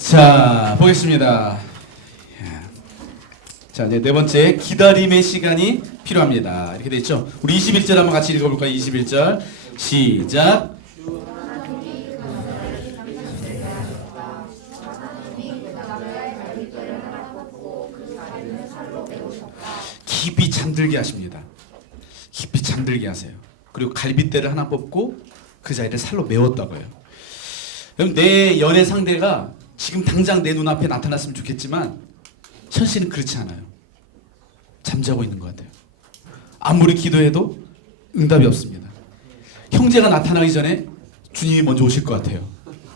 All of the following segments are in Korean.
자, 보겠습니다. 자, 이제 네 번째 기다림의 시간이 필요합니다. 이렇게 돼 있죠. 우리 21절 한번 같이 읽어볼까요? 21절 시작. 깊이 잠들게 하십니다. 깊이 잠들게 하세요. 그리고 갈빗대를 하나 뽑고 그 자리를 살로 메웠다고요. 그럼 내 연애 상대가 지금 당장 내 눈앞에 나타났으면 좋겠지만 현실은 그렇지 않아요. 잠자고 있는 것 같아요. 아무리 기도해도 응답이 없습니다. 형제가 나타나기 전에 주님이 먼저 오실 것 같아요.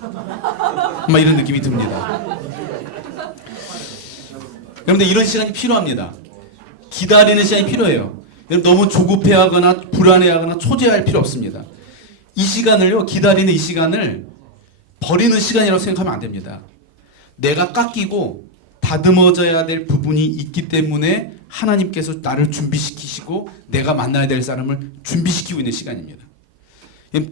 막 이런 느낌이 듭니다. 여러분들 이런 시간이 필요합니다. 기다리는 시간이 필요해요. 너무 조급해하거나 불안해하거나 초조해할 필요 없습니다. 이 시간을요, 기다리는 이 시간을 버리는 시간이라고 생각하면 안 됩니다. 내가 깎이고 다듬어져야 될 부분이 있기 때문에 하나님께서 나를 준비시키시고 내가 만나야 될 사람을 준비시키고 있는 시간입니다.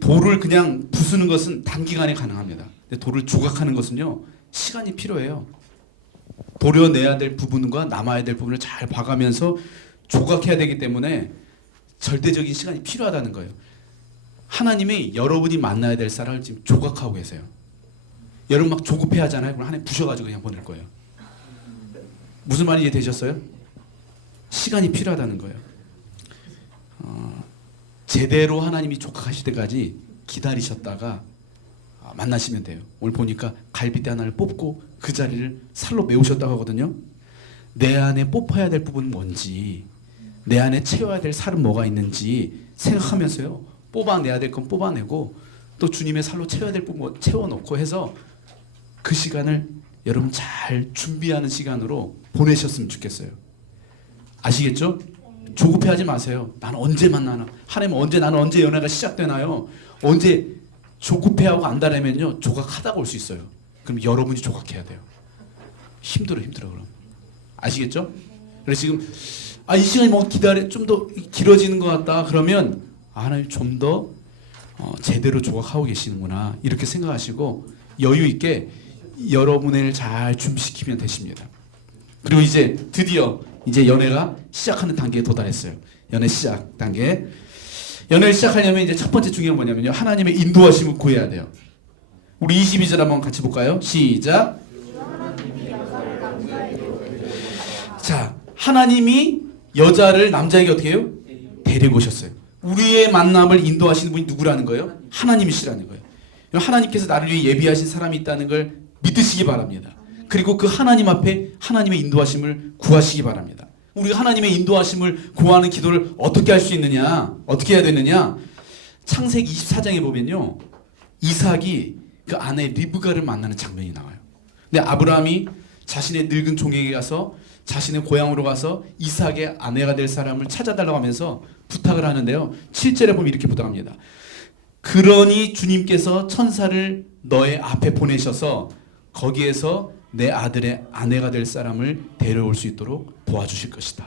돌을 그냥 부수는 것은 단기간에 가능합니다. 근데 돌을 조각하는 것은요, 시간이 필요해요. 도려내야 될 부분과 남아야 될 부분을 잘 봐가면서 조각해야 되기 때문에 절대적인 시간이 필요하다는 거예요. 하나님이 여러분이 만나야 될 사람을 지금 조각하고 계세요. 여러분 막 조급해 하잖아요. 그럼 하나님 부셔가지고 그냥 보낼 거예요. 무슨 말인지 되셨어요? 시간이 필요하다는 거예요. 제대로 하나님이 조각하실 때까지 기다리셨다가 만나시면 돼요. 오늘 보니까 갈빗대 하나를 뽑고 그 자리를 살로 메우셨다고 하거든요. 내 안에 뽑아야 될 부분은 뭔지, 내 안에 채워야 될 살은 뭐가 있는지 생각하면서요, 뽑아내야 될 건 뽑아내고 또 주님의 살로 채워야 될 부분 채워놓고 해서 그 시간을 여러분 잘 준비하는 시간으로 보내셨으면 좋겠어요. 아시겠죠? 조급해하지 마세요. 나는 언제 만나나? 하나님 나는 언제 연애가 시작되나요? 언제 조급해하고 안다라면요, 조각하다가 올 수 있어요. 그럼 여러분이 조각해야 돼요. 힘들어 그럼. 아시겠죠? 그래서 지금 이 시간이 뭐 좀 더 길어지는 것 같다 그러면 하나님 좀 더 제대로 조각하고 계시는구나 이렇게 생각하시고 여유 있게 여러분을 잘 준비시키면 되십니다. 그리고 이제 드디어 이제 연애가 시작하는 단계에 도달했어요. 연애 시작 단계. 연애를 시작하려면 이제 첫 번째 중요한 뭐냐면요, 하나님의 인도하심을 구해야 돼요. 우리 22절 한번 같이 볼까요? 시작. 자, 하나님이 여자를 남자에게 어떻게 해요? 데리고 오셨어요. 우리의 만남을 인도하시는 분이 누구라는 거예요? 하나님이시라는 거예요. 하나님께서 나를 위해 예비하신 사람이 있다는 걸 믿으시기 바랍니다. 그리고 그 하나님 앞에 하나님의 인도하심을 구하시기 바랍니다. 우리가 하나님의 인도하심을 구하는 기도를 어떻게 할 수 있느냐? 어떻게 해야 되느냐? 창세기 24장에 보면요, 이삭이 그 아내 리브가를 만나는 장면이 나와요. 근데 아브라함이 자신의 늙은 종에게 가서 자신의 고향으로 가서 이삭의 아내가 될 사람을 찾아달라고 하면서 부탁을 하는데요, 7절에 보면 이렇게 부탁합니다. 그러니 주님께서 천사를 너의 앞에 보내셔서 거기에서 내 아들의 아내가 될 사람을 데려올 수 있도록 도와주실 것이다.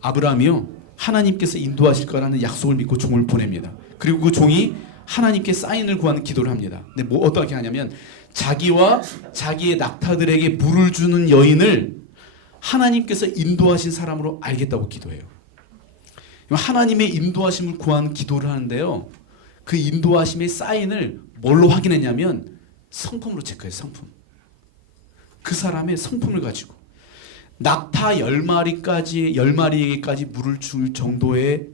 아브라함이요, 하나님께서 인도하실 거라는 약속을 믿고 종을 보냅니다. 그리고 그 종이 하나님께 사인을 구하는 기도를 합니다. 근데 어떻게 하냐면 자기와 자기의 낙타들에게 물을 주는 여인을 하나님께서 인도하신 사람으로 알겠다고 기도해요. 하나님의 인도하심을 구하는 기도를 하는데요, 그 인도하심의 사인을 뭘로 확인했냐면 성품으로 체크해요. 성품. 그 사람의 성품을 가지고 낙타 10마리에게까지 물을 줄 정도의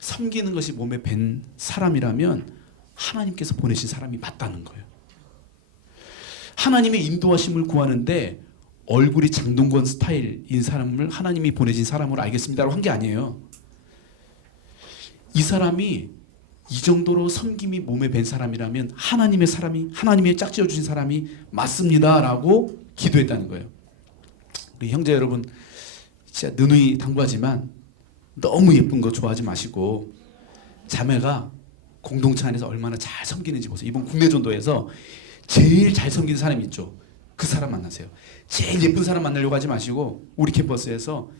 섬기는 것이 몸에 밴 사람이라면 하나님께서 보내신 사람이 맞다는 거예요. 하나님의 인도하심을 구하는데 얼굴이 장동건 스타일인 사람을 하나님이 보내신 사람으로 알겠습니다라고 한 게 아니에요. 이 사람이 이 정도로 섬김이 몸에 밴 사람이라면 하나님의 짝지어 주신 사람이 맞습니다라고 기도했다는 거예요. 우리 형제 여러분, 진짜 누누이 당부하지만 너무 예쁜 거 좋아하지 마시고 자매가 공동체 안에서 얼마나 잘 섬기는지 보세요. 이번 국내 전도에서 제일 잘 섬기는 사람이 있죠. 그 사람 만나세요. 제일 예쁜 사람 만나려고 하지 마시고 우리 캠퍼스에서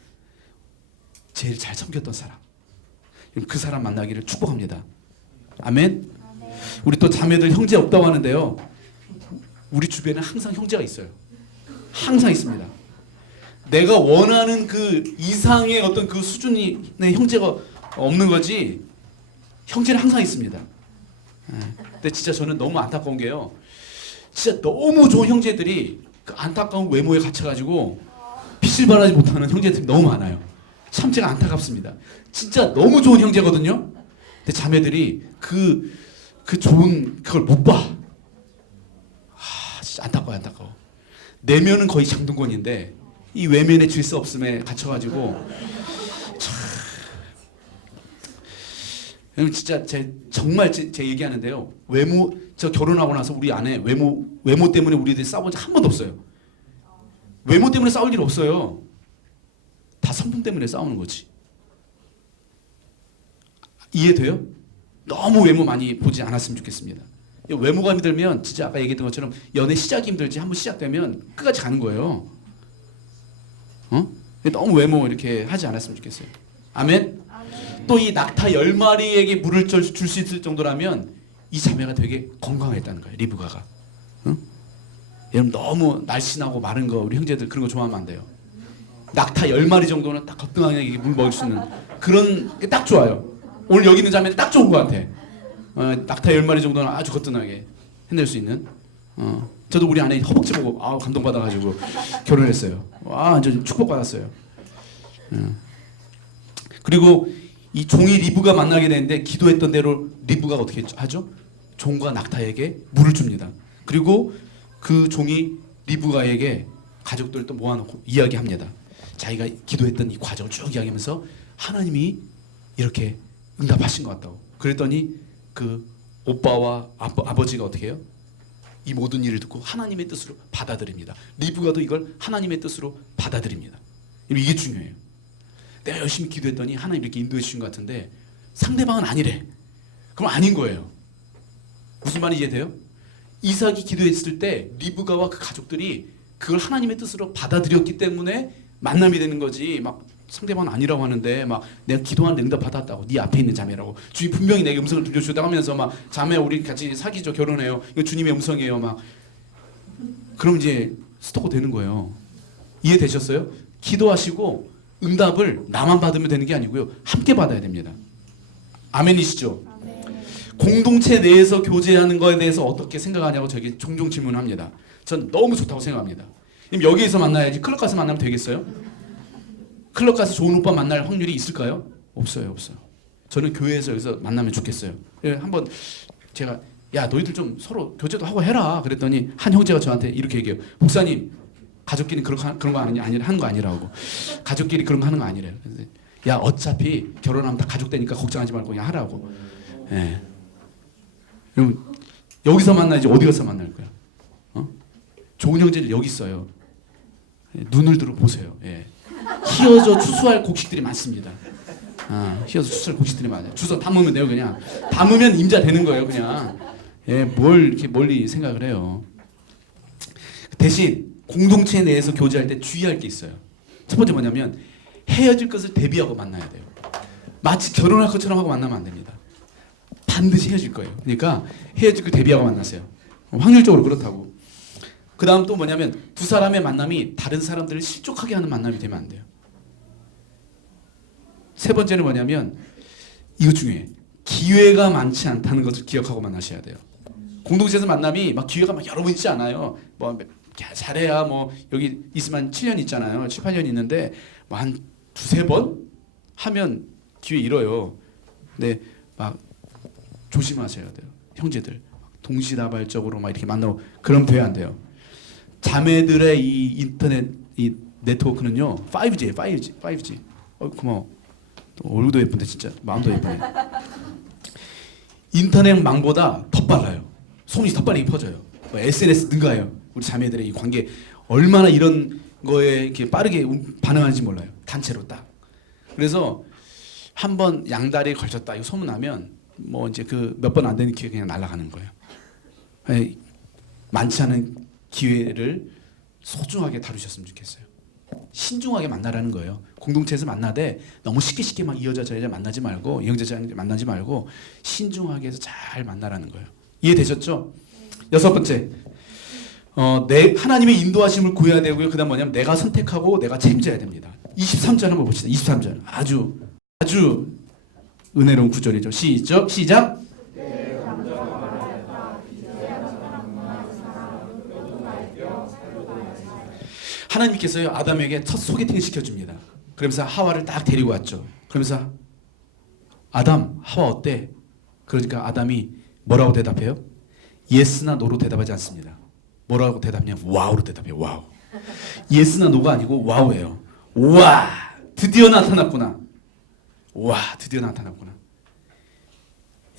제일 잘 섬겼던 사람, 그 사람 만나기를 축복합니다. 아멘. 우리 또 자매들 형제 없다고 하는데요, 우리 주변에 항상 형제가 있어요. 항상 있습니다. 내가 원하는 그 이상의 어떤 그 수준의 형제가 없는 거지, 형제는 항상 있습니다. 근데 진짜 저는 너무 안타까운 게요, 진짜 너무 좋은 형제들이 그 안타까운 외모에 갇혀가지고 빛을 발하지 못하는 형제들이 너무 많아요. 참 제가 안타깝습니다. 진짜 너무 좋은 형제거든요. 근데 자매들이 그 좋은 그걸 못 봐. 진짜 안타까워. 내면은 거의 장동건인데 이 외면의 질서 없음에 갇혀가지고 진짜 정말 제 얘기하는데요. 저 결혼하고 나서 우리 아내 외모 때문에 우리들이 싸운 적 한 번도 없어요. 외모 때문에 싸울 일 없어요. 다 성품 때문에 싸우는 거지. 이해돼요? 너무 외모 많이 보지 않았으면 좋겠습니다. 외모가 힘들면 진짜 아까 얘기했던 것처럼 연애 시작이 힘들지, 한번 시작되면 끝까지 가는 거예요. 너무 외모 이렇게 하지 않았으면 좋겠어요. 아멘? 또 이 낙타 10마리에게 물을 줄 수 있을 정도라면 이 자매가 되게 건강했다는 거예요. 리브가가. 여러분 너무 날씬하고 마른 거 우리 형제들 그런 거 좋아하면 안 돼요. 낙타 10마리 정도는 딱 거뜬하게 물 먹을 수 있는 그런 게 딱 좋아요. 오늘 여기 있는 자매는 딱 좋은 것 같아. 낙타 10마리 정도는 아주 거뜬하게 해낼 수 있는. 저도 우리 아내 허벅지 보고 감동받아가지고 결혼했어요. 완전 축복받았어요. 그리고 이 종이 리브가 만나게 되는데 기도했던 대로 리브가 어떻게 하죠? 종과 낙타에게 물을 줍니다. 그리고 그 종이 리브가에게 가족들 또 모아놓고 이야기합니다. 자기가 기도했던 이 과정을 쭉 이야기하면서 하나님이 이렇게 응답하신 것 같다고. 그랬더니 그 오빠와 아버지가 어떻게 해요? 이 모든 일을 듣고 하나님의 뜻으로 받아들입니다. 리브가도 이걸 하나님의 뜻으로 받아들입니다. 이게 중요해요. 내가 열심히 기도했더니 하나님 이렇게 인도해 주신 것 같은데 상대방은 아니래. 그럼 아닌 거예요. 무슨 말인지 이해돼요? 이삭이 기도했을 때 리브가와 그 가족들이 그걸 하나님의 뜻으로 받아들였기 때문에 만남이 되는 거지. 막 상대방은 아니라고 하는데 막 내가 기도하는데 응답 받았다고, 네 앞에 있는 자매라고 주님 분명히 내게 음성을 들려주다가 하면서 막 자매 우리 같이 사귀죠, 결혼해요, 이거 주님의 음성이에요 막. 그럼 이제 스토커 되는 거예요. 이해되셨어요? 기도하시고 응답을 나만 받으면 되는 게 아니고요, 함께 받아야 됩니다. 아멘이시죠? 아멘. 공동체 내에서 교제하는 거에 대해서 어떻게 생각하냐고 저에게 종종 질문합니다. 전 너무 좋다고 생각합니다. 여기에서 만나야지 클럽 가서 만나면 되겠어요? 클럽 가서 좋은 오빠 만날 확률이 있을까요? 없어요. 저는 교회에서 여기서 만나면 좋겠어요. 한번 제가 야 너희들 좀 서로 교제도 하고 해라 그랬더니 한 형제가 저한테 이렇게 얘기해요. 목사님 가족끼리 그런 거 하는 거 아니라고. 가족끼리 그런 거 하는 거 아니래요. 야 어차피 결혼하면 다 가족 되니까 걱정하지 말고 그냥 하라고. 예. 그럼 여기서 만나야지 어디 가서 만날 거야? 좋은 형제들 여기 있어요. 눈을 들어 보세요. 예. 휘어져 추수할 곡식들이 많습니다. 휘어져 추수할 곡식들이 많아요. 주워 담으면 돼요, 그냥. 담으면 임자 되는 거예요, 그냥. 예, 뭘 이렇게 멀리 생각을 해요. 대신 공동체 내에서 교제할 때 주의할 게 있어요. 첫 번째 뭐냐면 헤어질 것을 대비하고 만나야 돼요. 마치 결혼할 것처럼 하고 만나면 안 됩니다. 반드시 헤어질 거예요. 그러니까 헤어질 걸 대비하고 만나세요. 확률적으로 그렇다고. 그 다음 또 뭐냐면 두 사람의 만남이 다른 사람들을 실족하게 하는 만남이 되면 안 돼요. 세 번째는 뭐냐면 이거 중요해. 기회가 많지 않다는 것을 기억하고 만나셔야 돼요. 공동체에서 만남이 막 기회가 막 여러 번 있지 않아요. 뭐 잘해야 뭐 여기 있으면 7년 있잖아요. 7, 8년 있는데 뭐 한 두세 번 하면 기회 잃어요. 근데 막 조심하셔야 돼요. 형제들 동시다발적으로 막 이렇게 만나고 그러면 돼야 안 돼요. 자매들의 이 인터넷 이 네트워크는요 5G예요. 5G. 고마워. 얼굴도 예쁜데 진짜 마음도 예쁘네. 인터넷망보다 더 빨라요. 소문이 더 빠르게 퍼져요. SNS 능가해요. 우리 자매들의 이 관계 얼마나 이런 거에 이렇게 빠르게 반응하는지 몰라요. 단체로 딱. 그래서 한번 양다리에 걸쳤다 이거 소문나면 뭐 이제 그 몇 번 안 되는 기회 그냥 날아가는 거예요. 많지 않은 기회를 소중하게 다루셨으면 좋겠어요. 신중하게 만나라는 거예요. 공동체에서 만나되 너무 쉽게 막 이 여자 저 여자 만나지 말고 이 형제 저 형제 만나지 말고 신중하게 해서 잘 만나라는 거예요. 이해되셨죠? 여섯 번째, 내 하나님의 인도하심을 구해야 되고요. 그다음 뭐냐면 내가 선택하고 내가 책임져야 됩니다. 23절 한번 봅시다. 23절 아주 은혜로운 구절이죠. 시작. 하나님께서요 아담에게 첫 소개팅을 시켜줍니다. 그러면서 하와를 딱 데리고 왔죠. 그러면서 아담 하와 어때? 그러니까 아담이 뭐라고 대답해요? 예스나 노로 대답하지 않습니다. 뭐라고 대답하냐? 와우로 대답해요. 와우. 예스나 노가 아니고 와우예요. 와 드디어 나타났구나. 와 드디어 나타났구나.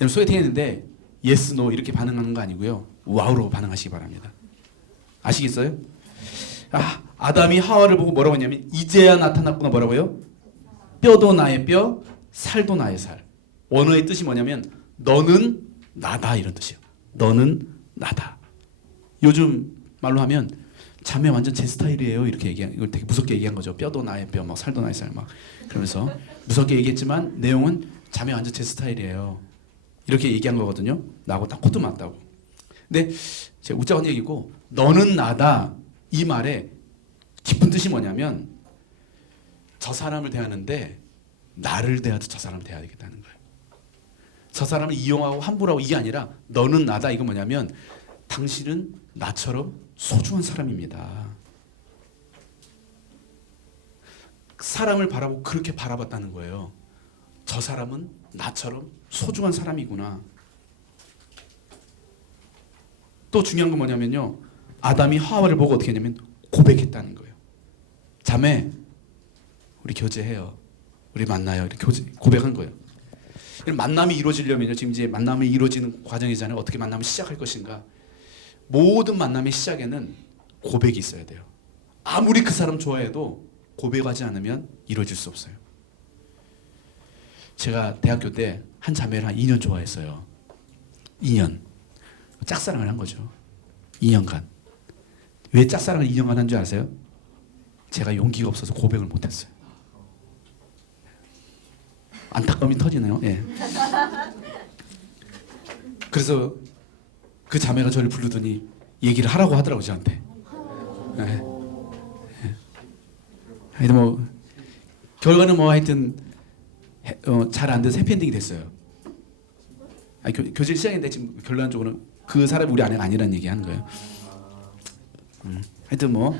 여러분 소개팅했는데 예스 노 이렇게 반응하는 거 아니고요. 와우로 반응하시기 바랍니다. 아시겠어요? 아담이 하와를 보고 뭐라고 했냐면 이제야 나타났구나. 뭐라고요? 뼈도 나의 뼈, 살도 나의 살. 원어의 뜻이 뭐냐면 너는 나다 이런 뜻이에요. 너는 나다. 요즘 말로 하면 자매 완전 제 스타일이에요. 이렇게 얘기한 이걸 되게 무섭게 얘기한 거죠. 뼈도 나의 뼈, 막 살도 나의 살 막 그러면서 무섭게 얘기했지만 내용은 자매 완전 제 스타일이에요. 이렇게 얘기한 거거든요. 나하고 딱 코드 맞다고. 근데 제가 웃자고 한 얘기고 너는 나다 이 말에 깊은 뜻이 뭐냐면 저 사람을 대하는데 나를 대하듯 저 사람을 대해야 되겠다는 거예요. 저 사람을 이용하고 함부로 하고 이게 아니라 너는 나다 이거 뭐냐면 당신은 나처럼 소중한 사람입니다. 사람을 바라보고 그렇게 바라봤다는 거예요. 저 사람은 나처럼 소중한 사람이구나. 또 중요한 건 뭐냐면요. 아담이 하와를 보고 어떻게 했냐면 고백했다는 거예요. 자매 우리 교제해요. 우리 만나요. 이렇게 고백한 거예요. 만남이 이루어지려면요. 지금 이제 만남이 이루어지는 과정이잖아요. 어떻게 만남을 시작할 것인가. 모든 만남의 시작에는 고백이 있어야 돼요. 아무리 그 사람 좋아해도 고백하지 않으면 이루어질 수 없어요. 제가 대학교 때 한 자매를 한 2년 좋아했어요. 2년. 짝사랑을 한 거죠. 2년간. 왜 짝사랑을 2년간 한 줄 아세요? 제가 용기가 없어서 고백을 못했어요. 안타까움이 터지네요. 예. 그래서 그 자매가 저를 부르더니 얘기를 하라고 하더라고요. 저한테. 예. 예. 하여튼 뭐 결과는 뭐 하여튼 잘 안 돼서 해피엔딩이 됐어요. 교제 시작인데 지금 결론적으로는 그 사람이 우리 아내가 아니라는 얘기 하는 거예요. 하여튼 뭐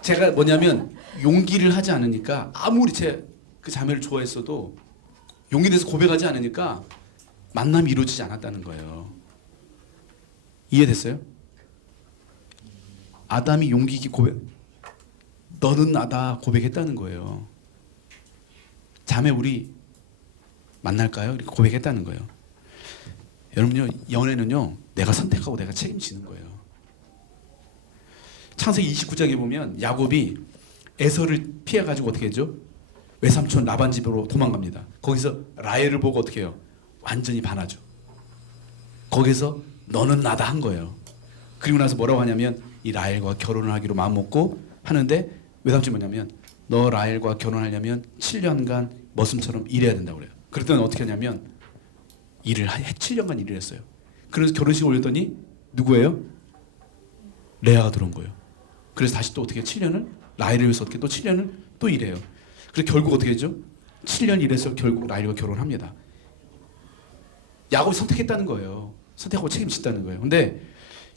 제가 뭐냐면 용기를 하지 않으니까 아무리 그 자매를 좋아했어도 용기 내서 고백하지 않으니까 만남이 이루어지지 않았다는 거예요. 이해됐어요? 아담이 용기 있게 너는 나다 고백했다는 거예요. 자매 우리 만날까요? 이렇게 고백했다는 거예요. 여러분요 연애는요 내가 선택하고 내가 책임지는 거예요. 창세기 29장에 보면 야곱이 에서를 피해가지고 어떻게 했죠? 외삼촌 라반 집으로 도망갑니다. 거기서 라헬을 보고 어떻게 해요? 완전히 반하죠. 거기서 너는 나다 한 거예요. 그리고 나서 뭐라고 하냐면 이 라헬과 결혼을 하기로 마음먹고 하는데 외삼촌이 뭐냐면 너 라헬과 결혼하려면 7년간 머슴처럼 일해야 된다고 그래요. 그랬더니 어떻게 하냐면 7년간 일을 했어요. 그래서 결혼식을 올렸더니 누구예요? 레아가 들어온 거예요. 그래서 다시 또 어떻게 7년을 라헬을 위해서 어떻게 또 7년을 또 일해요. 그래서 결국 어떻게 했죠? 7년 일해서 결국 라헬과 결혼합니다. 야곱이 선택했다는 거예요. 선택하고 책임진다는 거예요. 근데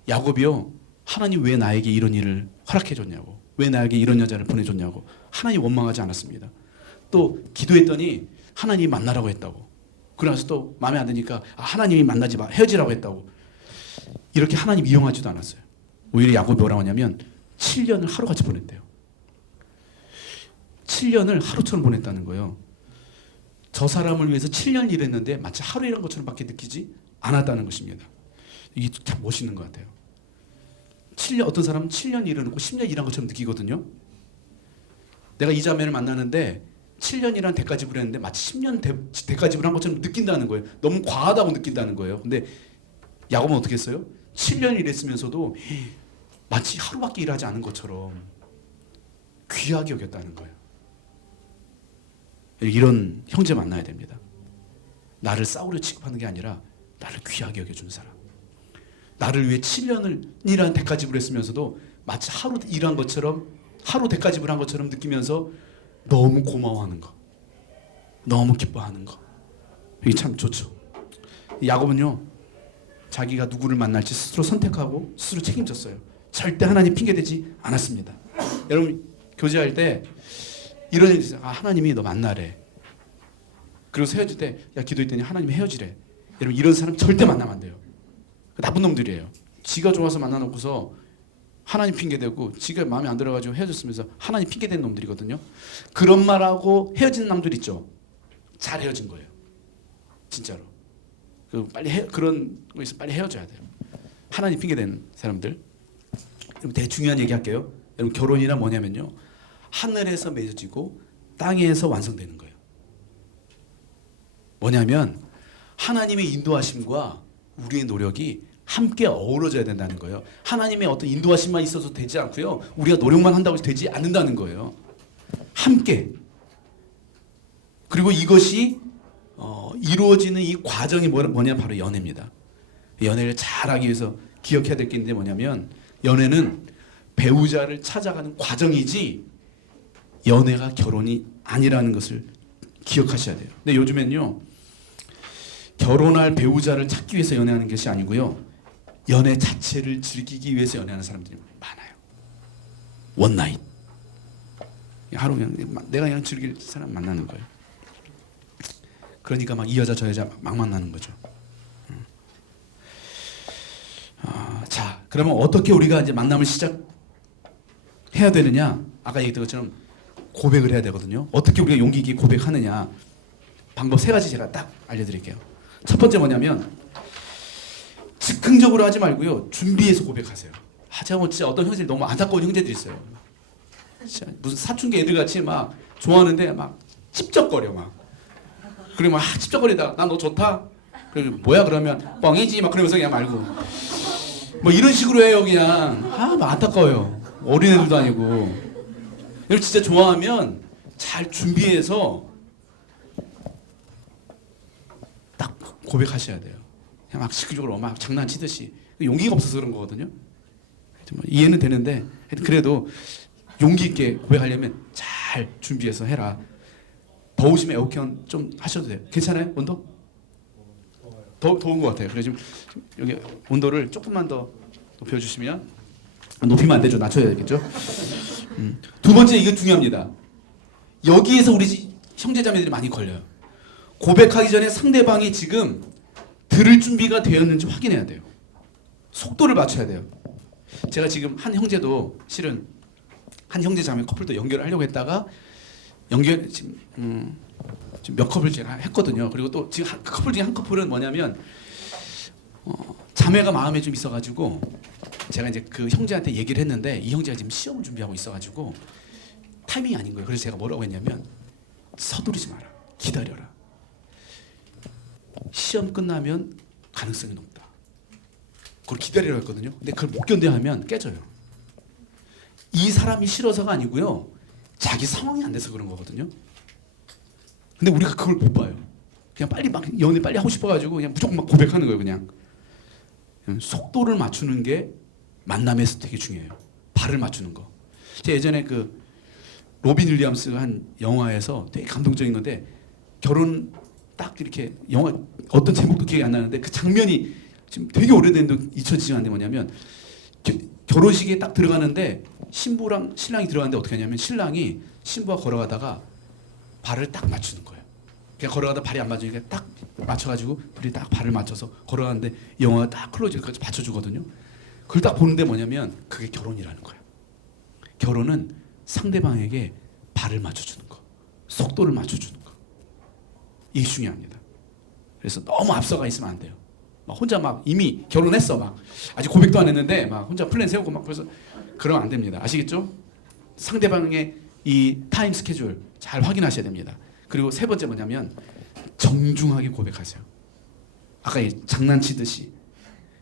야곱이요. 하나님 왜 나에게 이런 일을 허락해 줬냐고. 왜 나에게 이런 여자를 보내줬냐고. 하나님 원망하지 않았습니다. 또 기도했더니 하나님이 만나라고 했다고. 그러면서 또 마음에 안 드니까 하나님이 만나지 마. 헤어지라고 했다고. 이렇게 하나님 이용하지도 않았어요. 오히려 야곱이 뭐라고 하냐면 7년을 하루같이 보냈대요. 7년을 하루처럼 보냈다는 거예요. 저 사람을 위해서 7년 일했는데 마치 하루 일한 것처럼 밖에 느끼지 않았다는 것입니다. 이게 참 멋있는 것 같아요. 7년, 어떤 사람은 7년 일해놓고 10년 일한 것처럼 느끼거든요. 내가 이 자매를 만나는데 7년이란 대가 지불했는데 마치 10년 대가 지불한 것처럼 느낀다는 거예요. 너무 과하다고 느낀다는 거예요. 근데 야곱은 어떻게 했어요? 7년 일했으면서도 마치 하루밖에 일하지 않은 것처럼 귀하게 여겼다는 거예요. 이런 형제 만나야 됩니다. 나를 싸우려 취급하는 게 아니라 나를 귀하게 여겨주는 사람. 나를 위해 7년이라는 대가 지불했으면서도 마치 하루 일한 것처럼 하루 대가 지불한 것처럼 느끼면서 너무 고마워하는 거, 너무 기뻐하는 거, 이게 참 좋죠. 야곱은요, 자기가 누구를 만날지 스스로 선택하고 스스로 책임졌어요. 절대 하나님 핑계대지 않았습니다. 여러분 교제할 때 이런 일이 있어요. 하나님이 너 만나래. 그리고 헤어질 때 야 기도했더니 하나님이 헤어지래. 여러분 이런 사람 절대 만나면 안 돼요. 나쁜 놈들이에요. 지가 좋아서 만나놓고서 하나님 핑계대고 지가 마음에 안 들어가지고 헤어졌으면서 하나님 핑계대는 놈들이거든요. 그런 말하고 헤어지는 남들 있죠. 잘 헤어진 거예요. 진짜로. 빨리 그런 거 있어 빨리 헤어져야 돼요. 하나님 핑계대는 사람들. 여러분 되게 중요한 얘기 할게요. 여러분 결혼이란 뭐냐면요, 하늘에서 맺어지고 땅에서 완성되는 거예요. 뭐냐면 하나님의 인도하심과 우리의 노력이 함께 어우러져야 된다는 거예요. 하나님의 어떤 인도하심만 있어서 되지 않고요, 우리가 노력만 한다고 해서 되지 않는다는 거예요. 함께. 그리고 이것이 이루어지는 이 과정이 뭐냐, 바로 연애입니다. 연애를 잘하기 위해서 기억해야 될 게 있는데 뭐냐면, 연애는 배우자를 찾아가는 과정이지 연애가 결혼이 아니라는 것을 기억하셔야 돼요. 근데 요즘엔요, 결혼할 배우자를 찾기 위해서 연애하는 것이 아니고요, 연애 자체를 즐기기 위해서 연애하는 사람들이 많아요. 원나잇. 하루 그냥 내가 그냥 즐길 사람 만나는 거예요. 그러니까 막 이 여자 저 여자 막 만나는 거죠. 자, 그러면 어떻게 우리가 이제 만남을 시작해야 되느냐? 아까 얘기했던 것처럼 고백을 해야 되거든요. 어떻게 우리가 용기 있게 고백하느냐? 방법 3가지 제가 딱 알려드릴게요. 첫 번째 뭐냐면, 즉흥적으로 하지 말고요, 준비해서 고백하세요. 제가 뭐 진짜 어떤 형제들이 너무 안타까운 형제들이 있어요. 진짜 무슨 사춘기 애들 같이 막 좋아하는데 막 찝쩍거려 막. 그리고 막 찝쩍거리다가 난 너 좋다. 그리고 뭐야 그러면 뻥이지 막 그러면서 그냥 말고 뭐 이런 식으로 해요 그냥. 막 안타까워요. 어린애들도 아니고. 여러분 진짜 좋아하면 잘 준비해서 딱 고백하셔야 돼요. 그냥 막 즉흥적으로 막 장난치듯이. 용기가 없어서 그런 거거든요. 이해는 되는데 그래도 용기 있게 고백하려면 잘 준비해서 해라. 더우시면 에어컨 좀 하셔도 돼요. 괜찮아요? 온도? 더운 것 같아요. 그래서 지금 여기 온도를 조금만 더 높여주시면, 높이면 안 되죠. 낮춰야겠죠. 두 번째, 이게 중요합니다. 여기에서 우리 형제자매들이 많이 걸려요. 고백하기 전에 상대방이 지금 들을 준비가 되었는지 확인해야 돼요. 속도를 맞춰야 돼요. 제가 지금 한 형제도 실은 한 형제자매 커플도 연결하려고 했다가 지금 몇 커플 제가 했거든요. 그리고 또 지금 커플 중에 한 커플은 뭐냐면 자매가 마음에 좀 있어가지고 제가 이제 그 형제한테 얘기를 했는데, 이 형제가 지금 시험을 준비하고 있어가지고 타이밍이 아닌 거예요. 그래서 제가 뭐라고 했냐면, 서두르지 마라, 기다려라. 시험 끝나면 가능성이 높다. 그걸 기다리라고 했거든요. 근데 그걸 못 견뎌하면 깨져요. 이 사람이 싫어서가 아니고요, 자기 상황이 안 돼서 그런 거거든요. 근데 우리가 그걸 못 봐요. 그냥 빨리 막 연애 빨리 하고 싶어가지고 그냥 무조건 막 고백하는 거예요. 그냥 속도를 맞추는 게 만남에서 되게 중요해요. 발을 맞추는 거. 제가 예전에 그 로빈 윌리엄스가 한 영화에서 되게 감동적인 건데, 결혼 딱 이렇게 영화 어떤 제목도 기억이 안 나는데 그 장면이 지금 되게 오래된도 잊혀지지 않는데 뭐냐면, 결혼식에 딱 들어가는데 신부랑 신랑이 들어가는데 어떻게 하냐면, 신랑이 신부가 걸어가다가 발을 딱 맞추는 거예요. 그냥 걸어가다 발이 안 맞으니까 딱 맞춰가지고 둘이 딱 발을 맞춰서 걸어가는데 영화가 딱 클로즈까지 받쳐주거든요. 그걸 딱 보는데 뭐냐면, 그게 결혼이라는 거예요. 결혼은 상대방에게 발을 맞춰주는 거, 속도를 맞춰주는 거, 이게 중요합니다. 그래서 너무 앞서가 있으면 안 돼요. 막 혼자 막 이미 결혼했어, 막 아직 고백도 안 했는데 막 혼자 플랜 세우고 막, 그래서 그러면 안 됩니다. 아시겠죠? 상대방의 이 타임 스케줄 잘 확인하셔야 됩니다. 그리고 3번째 뭐냐면, 정중하게 고백하세요. 아까 장난치듯이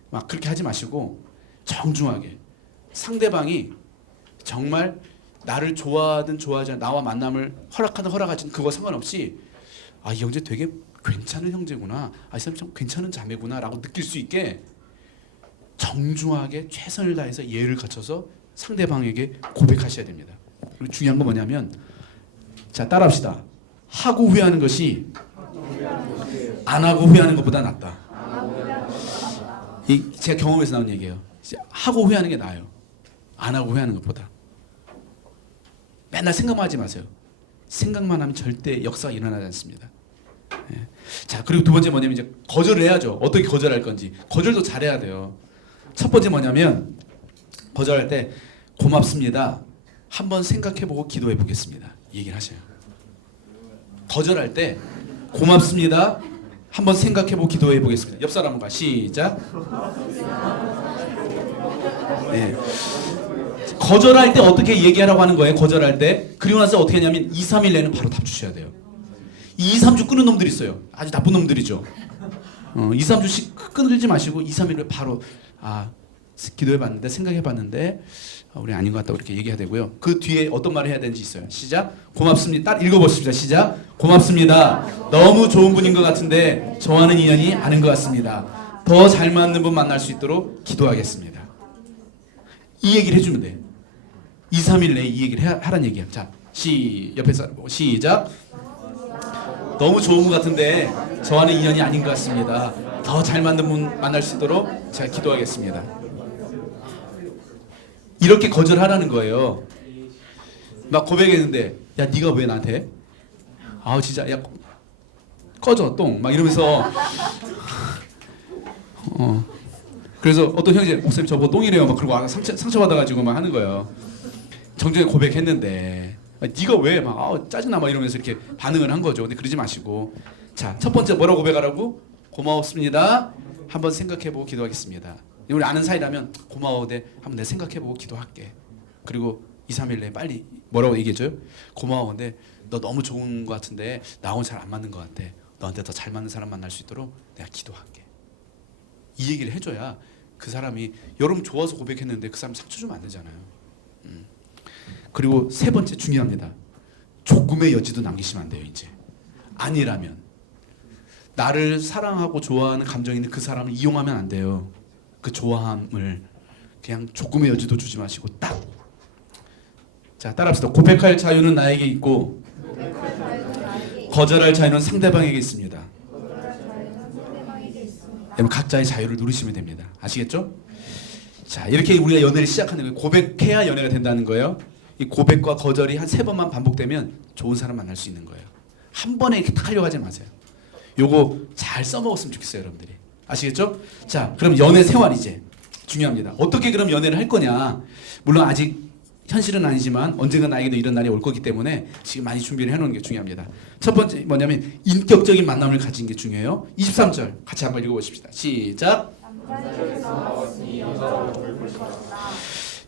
막 그렇게 하지 마시고 정중하게. 상대방이 정말 나를 좋아하든 좋아하지 않든, 나와 만남을 허락하든 허락하지 않든 그거 상관없이, 이 형제 되게 괜찮은 형제구나, 이 사람 참 괜찮은 자매구나 라고 느낄 수 있게 정중하게 최선을 다해서 예를 갖춰서 상대방에게 고백하셔야 됩니다. 그리고 중요한 건 뭐냐면, 자, 따라합시다. 하고 후회하는 것이 안 하고 후회하는 것보다 낫다. 이 제가 경험에서 나온 얘기예요. 하고 후회하는 게 나아요. 안 하고 후회하는 것보다. 맨날 생각만 하지 마세요. 생각만 하면 절대 역사가 일어나지 않습니다. 예. 자, 그리고 두 번째 뭐냐면 이제 거절을 해야죠. 어떻게 거절할 건지. 거절도 잘해야 돼요. 첫 번째 뭐냐면 거절할 때 고맙습니다. 한번 생각해보고 기도해 보겠습니다. 이 얘기를 하셔요. 거절할 때 고맙습니다. 한번 생각해보고 기도해 보겠습니다. 옆 사람과 시작. 네. 거절할 때 어떻게 얘기하라고 하는 거예요? 거절할 때. 그리고 나서 어떻게 하냐면 2, 3일 내는 바로 답 주셔야 돼요. 2, 3주 끊는 놈들 있어요. 아주 나쁜 놈들이죠. 2, 3주씩 끊지 마시고 2, 3일에 바로 기도해봤는데 생각해봤는데 우리 아닌 것 같다고 이렇게 얘기해야 되고요. 그 뒤에 어떤 말을 해야 되는지 있어요. 시작. 고맙습니다. 딱 읽어보십시다. 시작. 고맙습니다. 너무 좋은 분인 것 같은데 저와는 인연이 아닌 것 같습니다. 더 잘 맞는 분 만날 수 있도록 기도하겠습니다. 이 얘기를 해주면 돼요. 2, 3일 내에 이 얘기를 하라는 얘기야. 자, 옆에 사람 보고 시작. 너무 좋은 것 같은데 저와는 인연이 아닌 것 같습니다. 더 잘 맞는 분 만날 수 있도록 제가 기도하겠습니다. 이렇게 거절하라는 거예요. 막 고백했는데 야 네가 왜 나한테? 아우 진짜 야 꺼져 똥 막 이러면서 그래서 어떤 형제 목사님 저보고 똥이래요 막 그러고 상처 받아가지고 막 하는 거예요. 정중히 고백했는데 네가 왜 막 짜증나 막 이러면서 이렇게 반응을 한 거죠. 근데 그러지 마시고 자, 첫 번째 뭐라고 고백하라고? 고맙습니다. 한번 생각해보고 기도하겠습니다. 우리 아는 사이라면 고마워 내 한번 내 생각해보고 기도할게. 그리고 2, 3일 내에 빨리 뭐라고 얘기해줘요? 고마워 근데 너 너무 좋은 것 같은데 나하고는 잘 안 맞는 것 같아. 너한테 더 잘 맞는 사람 만날 수 있도록 내가 기도할게. 이 얘기를 해줘야 그 사람이 여러분 좋아서 고백했는데 그 사람 상처 주면 안 되잖아요. 그리고 세 번째 중요합니다. 조금의 여지도 남기시면 안 돼요. 이제 아니라면 나를 사랑하고 좋아하는 감정이 있는 그 사람을 이용하면 안 돼요. 그 좋아함을 그냥 조금의 여지도 주지 마시고 딱. 자, 따라합시다. 고백할 자유는 나에게 있고 거절할 자유는 상대방에게 있습니다. 여러분 각자의 자유를 누리시면 됩니다. 아시겠죠? 자, 이렇게 우리가 연애를 시작하는 거예요. 고백해야 연애가 된다는 거예요. 이 고백과 거절이 한 3번만 반복되면 좋은 사람 만날 수 있는 거예요. 한 번에 이렇게 딱 하려고 하지 마세요. 요거 잘 써먹었으면 좋겠어요, 여러분들이. 아시겠죠? 자, 그럼 연애 생활 이제 중요합니다. 어떻게 그럼 연애를 할 거냐? 물론 아직 현실은 아니지만 언젠가 나에게도 이런 날이 올 거기 때문에 지금 많이 준비를 해놓는 게 중요합니다. 첫 번째 뭐냐면 인격적인 만남을 가진 게 중요해요. 23절 같이 한번 읽어보십시다. 시작.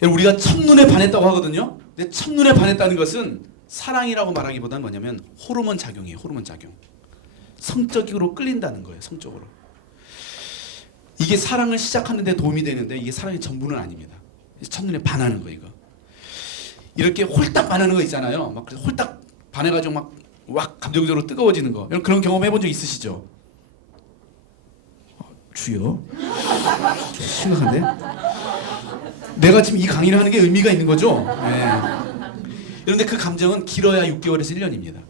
우리가 첫눈에 반했다고 하거든요. 근데 첫눈에 반했다는 것은 사랑이라고 말하기보다는 뭐냐면 호르몬 작용이에요. 호르몬 작용. 성적으로 끌린다는 거예요. 성적으로. 이게 사랑을 시작하는 데 도움이 되는데 이게 사랑의 전부는 아닙니다. 첫눈에 반하는 거 이거. 이렇게 홀딱 반하는 거 있잖아요. 막 그래서 홀딱 반해가지고 막 감정적으로 뜨거워지는 거. 그런 경험 해본 적 있으시죠? 주여. 심각한데? 내가 지금 이 강의를 하는 게 의미가 있는 거죠? 네. 그런데 그 감정은 길어야 6개월에서 1년입니다.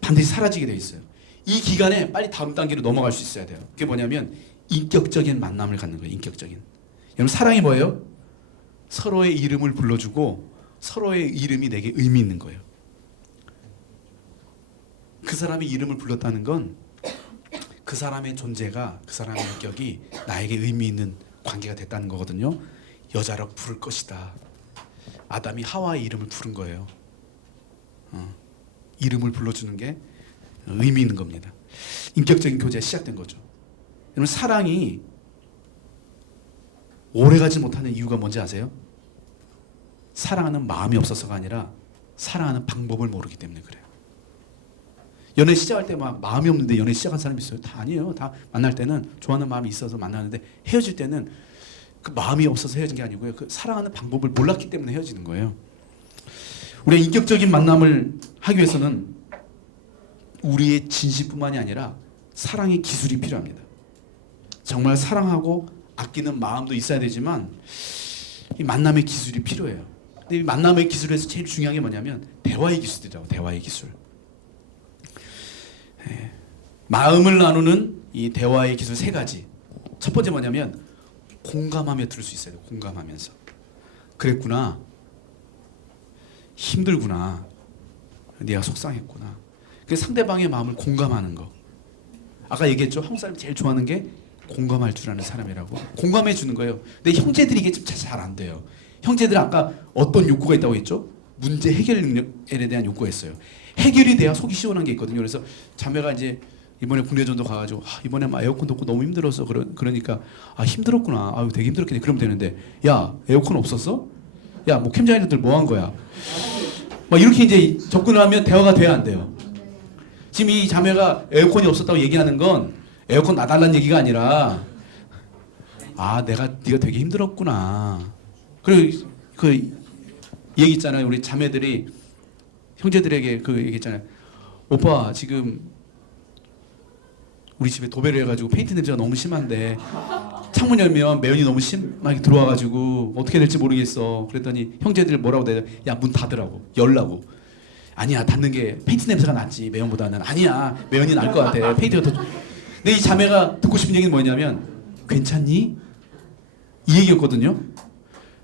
반드시 사라지게 돼 있어요. 이 기간에 빨리 다음 단계로 넘어갈 수 있어야 돼요. 그게 뭐냐면 인격적인 만남을 갖는 거예요. 인격적인. 여러분 사랑이 뭐예요? 서로의 이름을 불러주고 서로의 이름이 내게 의미 있는 거예요. 그 사람의 이름을 불렀다는 건 그 사람의 존재가 그 사람의 인격이 나에게 의미 있는 관계가 됐다는 거거든요. 여자라고 부를 것이다. 아담이 하와의 이름을 부른 거예요. 이름을 불러주는 게 의미 있는 겁니다. 인격적인 교제가 시작된 거죠. 여러분 사랑이 오래가지 못하는 이유가 뭔지 아세요? 사랑하는 마음이 없어서가 아니라 사랑하는 방법을 모르기 때문에 그래요. 연애 시작할 때 막 마음이 없는데 연애 시작한 사람이 있어요? 다 아니에요. 다 만날 때는 좋아하는 마음이 있어서 만나는데 헤어질 때는 그 마음이 없어서 헤어진 게 아니고요. 그 사랑하는 방법을 몰랐기 때문에 헤어지는 거예요. 우리가 인격적인 만남을 하기 위해서는 우리의 진실뿐만이 아니라 사랑의 기술이 필요합니다. 정말 사랑하고 아끼는 마음도 있어야 되지만 이 만남의 기술이 필요해요. 근데 이 만남의 기술에서 제일 중요한 게 뭐냐면 대화의 기술이라고. 대화의 기술. 마음을 나누는 이 대화의 기술 세 가지. 첫 번째 뭐냐면 공감하며 들을 수 있어야 돼요. 공감하면서. 그랬구나. 힘들구나. 네가 속상했구나. 그 상대방의 마음을 공감하는 거. 아까 얘기했죠. 한국 사람이 제일 좋아하는 게 공감할 줄 아는 사람이라고. 공감해 주는 거예요. 근데 형제들이 이게 좀 잘 안 돼요. 형제들 아까 어떤 욕구가 있다고 했죠? 문제 해결 능력에 대한 욕구가 있어요. 해결이 돼야 속이 시원한 게 있거든요. 그래서 자매가 이제 이번에 국내전도 가가지고 이번에 막 에어컨도 없고 너무 힘들어서 그러니까 힘들었구나. 아유 되게 힘들었겠네. 그러면 되는데 야 에어컨 없었어? 야 뭐 캠자이너들 뭐 한 거야? 막 이렇게 이제 접근을 하면 대화가 돼야 안 돼요. 지금 이 자매가 에어컨이 없었다고 얘기하는 건 에어컨 놔달라는 얘기가 아니라 네가 되게 힘들었구나. 그리고 그 얘기 있잖아요. 우리 자매들이 형제들에게 그 얘기 있잖아요. 오빠 지금 우리 집에 도배를 해가지고 페인트 냄새가 너무 심한데 창문 열면 매연이 너무 심하게 들어와가지고 어떻게 될지 모르겠어. 그랬더니 형제들 뭐라고 대요? 야 문 닫으라고. 열라고. 아니야 닫는 게 페인트 냄새가 낫지 매연보다는. 아니야 매연이 날 것 같아. 페인트가 더. 근데 이 자매가 듣고 싶은 얘기는 뭐냐면 괜찮니? 이 얘기였거든요.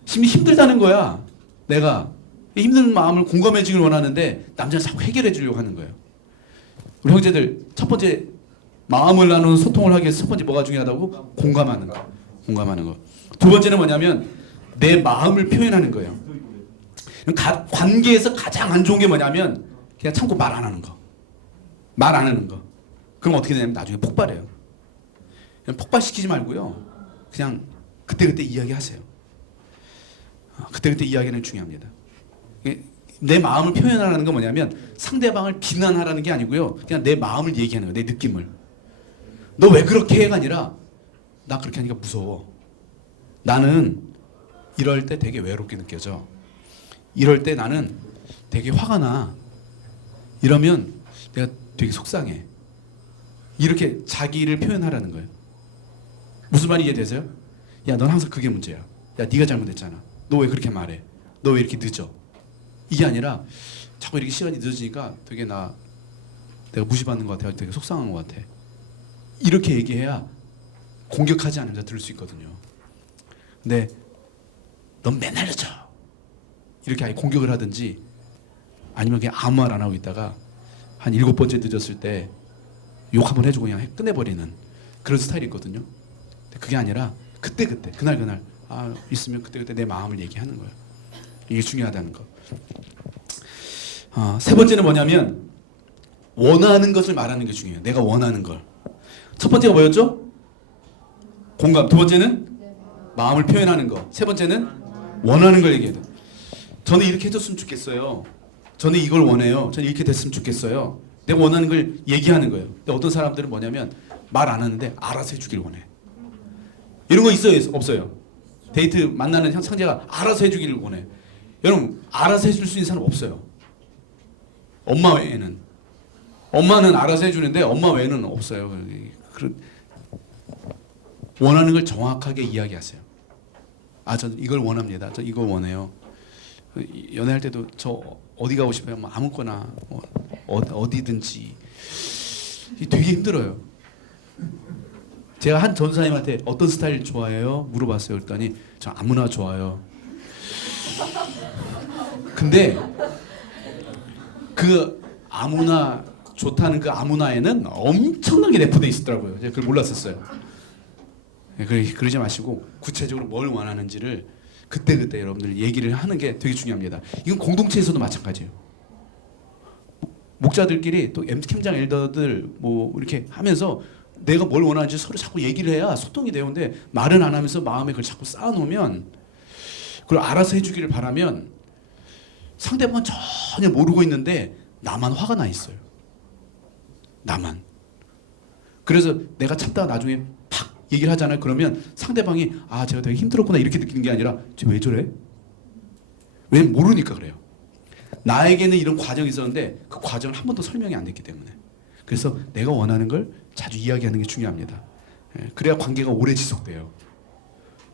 심히 힘들다는 거야. 내가 힘든 마음을 공감해 주길 원하는데 남자는 자꾸 해결해 주려고 하는 거예요. 우리 형제들 첫 번째 마음을 나누는 소통을 하기 위해서 첫 번째 뭐가 중요하다고? 공감하는 거. 공감하는 거. 두 번째는 뭐냐면 내 마음을 표현하는 거예요. 관계에서 가장 안 좋은 게 뭐냐면 그냥 참고 말 안 하는 거. 말 안 하는 거. 그럼 어떻게 되냐면 나중에 폭발해요. 그냥 폭발시키지 말고요. 그냥 그때그때 이야기하세요. 그때그때 이야기는 중요합니다. 내 마음을 표현하라는 건 뭐냐면 상대방을 비난하라는 게 아니고요. 그냥 내 마음을 얘기하는 거예요. 내 느낌을. 너 왜 그렇게 해가 아니라 나 그렇게 하니까 무서워. 나는 이럴 때 되게 외롭게 느껴져. 이럴 때 나는 되게 화가 나. 이러면 내가 되게 속상해. 이렇게 자기를 표현하라는 거예요. 무슨 말이 이해되세요? 야, 넌 항상 그게 문제야. 야, 네가 잘못했잖아. 너 왜 그렇게 말해? 너 왜 이렇게 늦어? 이게 아니라 자꾸 이렇게 시간이 늦어지니까 되게 내가 무시받는 것 같아. 되게 속상한 것 같아. 이렇게 얘기해야 공격하지 않으면서 들을 수 있거든요. 근데 넌 맨날 늦어. 이렇게 아예 공격을 하든지 아니면 그냥 아무 말 안 하고 있다가 한 7번째 늦었을 때 욕 한번 해주고 그냥 끝내버리는 그런 스타일이 있거든요. 근데 그게 아니라 그때그때 그날 있으면 그때그때 내 마음을 얘기하는 거예요. 이게 중요하다는 거. 세 번째는 뭐냐면 원하는 것을 말하는 게 중요해요. 내가 원하는 걸. 첫 번째가 뭐였죠? 공감. 두 번째는 마음을 표현하는 거. 세 번째는 원하는 걸 얘기해야 돼요. 저는 이렇게 해줬으면 좋겠어요. 저는 이걸 원해요. 저는 이렇게 됐으면 좋겠어요. 내가 원하는 걸 얘기하는 거예요. 근데 어떤 사람들은 뭐냐면 말 안 하는데 알아서 해주길 원해. 이런 거 있어요? 없어요? 데이트 만나는 상대가 알아서 해주기를 원해. 여러분 알아서 해줄 수 있는 사람 없어요. 엄마 외에는. 엄마는 알아서 해주는데 엄마 외에는 없어요. 원하는 걸 정확하게 이야기하세요. 저 이걸 원합니다. 저 이걸 원해요. 연애할 때도 저 어디 가고 싶어요? 뭐 아무거나 어디든지. 되게 힘들어요. 제가 한 전사님한테 어떤 스타일 좋아해요? 물어봤어요. 그랬더니 저 아무나 좋아요. 근데 그 아무나 좋다는 그 아무나에는 엄청나게 내포돼 있었더라고요. 제가 그걸 몰랐었어요. 그러지 마시고 구체적으로 뭘 원하는지를 그때그때 여러분들 얘기를 하는 게 되게 중요합니다. 이건 공동체에서도 마찬가지예요. 목자들끼리 또 캠장 엘더들 뭐 이렇게 하면서 내가 뭘 원하는지 서로 자꾸 얘기를 해야 소통이 되는데 말은 안 하면서 마음에 그걸 자꾸 쌓아놓으면 그걸 알아서 해주기를 바라면 상대방은 전혀 모르고 있는데 나만 화가 나 있어요. 나만. 그래서 내가 참다가 나중에 팍 얘기를 하잖아요. 그러면 상대방이 제가 되게 힘들었구나 이렇게 느끼는 게 아니라 쟤 왜 저래? 왜 모르니까 그래요. 나에게는 이런 과정이 있었는데 그 과정을 한 번도 설명이 안 됐기 때문에. 그래서 내가 원하는 걸 자주 이야기하는 게 중요합니다. 그래야 관계가 오래 지속돼요.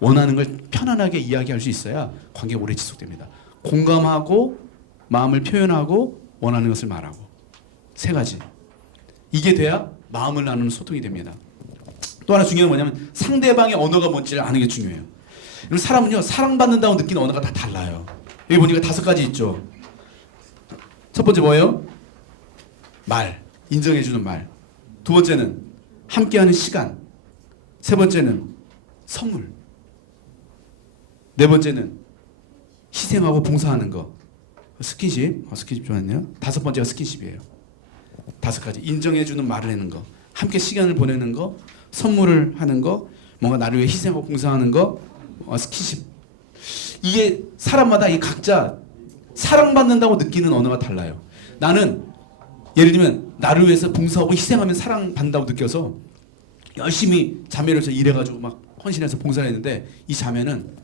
원하는 걸 편안하게 이야기할 수 있어야 관계가 오래 지속됩니다. 공감하고 마음을 표현하고 원하는 것을 말하고 세 가지. 이게 돼야 마음을 나누는 소통이 됩니다. 또 하나 중요한 건 뭐냐면 상대방의 언어가 뭔지를 아는 게 중요해요. 그럼 사람은요 사랑받는다고 느끼는 언어가 다 달라요. 여기 보니까 5가지 있죠. 첫 번째 뭐예요? 말, 인정해주는 말. 두 번째는 함께하는 시간. 세 번째는 선물. 네 번째는 희생하고 봉사하는 거. 스킨십. 스킨십 좋았네요. 5번째가 스킨십이에요. 5가지. 인정해주는 말을 하는 거, 함께 시간을 보내는 거, 선물을 하는 거, 뭔가 나를 위해 희생하고 봉사하는 거, 스킨십. 이게 사람마다 이 각자 사랑받는다고 느끼는 언어가 달라요. 나는 예를 들면 나를 위해서 봉사하고 희생하면 사랑받는다고 느껴서 열심히 자매를 일해가지고 막 헌신해서 봉사를 했는데 이 자매는